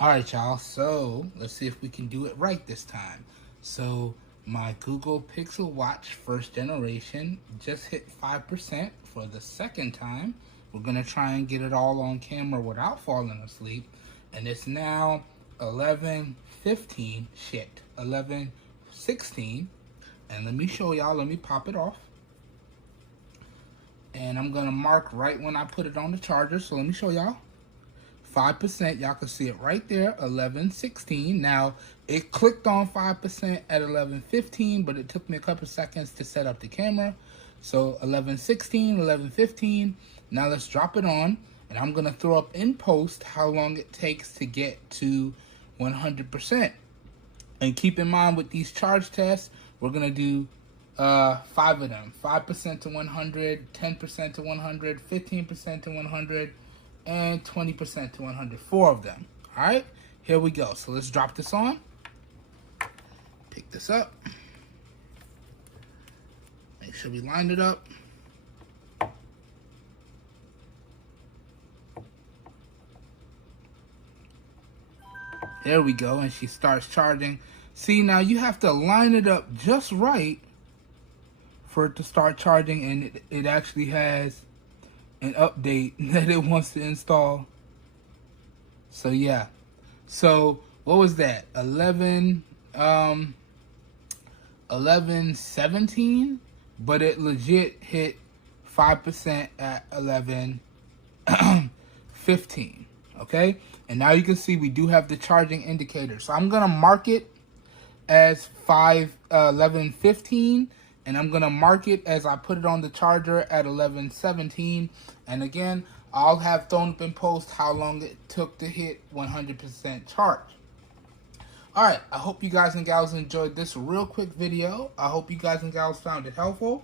Alright, y'all, so let's see if we can do it right this time. So my Google Pixel Watch first generation just hit 5% for the second time. We're gonna try and get it all on camera without falling asleep. And it's now 11:15, 11:16. And let me show y'all, let me pop it off. And I'm gonna mark right when I put it on the charger, so let me show y'all. 5%, y'all can see it right there, 11:16. Now, it clicked on 5% at 11:15, but it took me a couple seconds to set up the camera. So 11:16, 11:15. Now let's drop it on, and I'm gonna throw up in post how long it takes to get to 100%. And keep in mind with these charge tests, we're gonna do 5 of them. 5% to 100, 10% to 100, 15% to 100, and 20% to 100. 4 of them. All right, here we go. So let's drop this on. Pick this up. Make sure we line it up. There we go, and she starts charging. See, now you have to line it up just right for it to start charging, and it actually has an update that it wants to install. So yeah, so what was that, 11:17, but it legit hit 5% at 11:15. Okay, and now you can see we do have the charging indicator, so I'm gonna mark it as 11:15, and I'm gonna mark it as I put it on the charger at 11:17. And again, I'll have thrown up in post how long it took to hit 100% charge. All right, I hope you guys and gals enjoyed this real quick video. I hope you guys and gals found it helpful.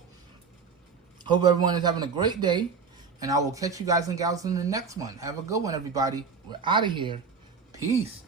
Hope everyone is having a great day, and I will catch you guys and gals in the next one. Have a good one, everybody. We're out of here. Peace.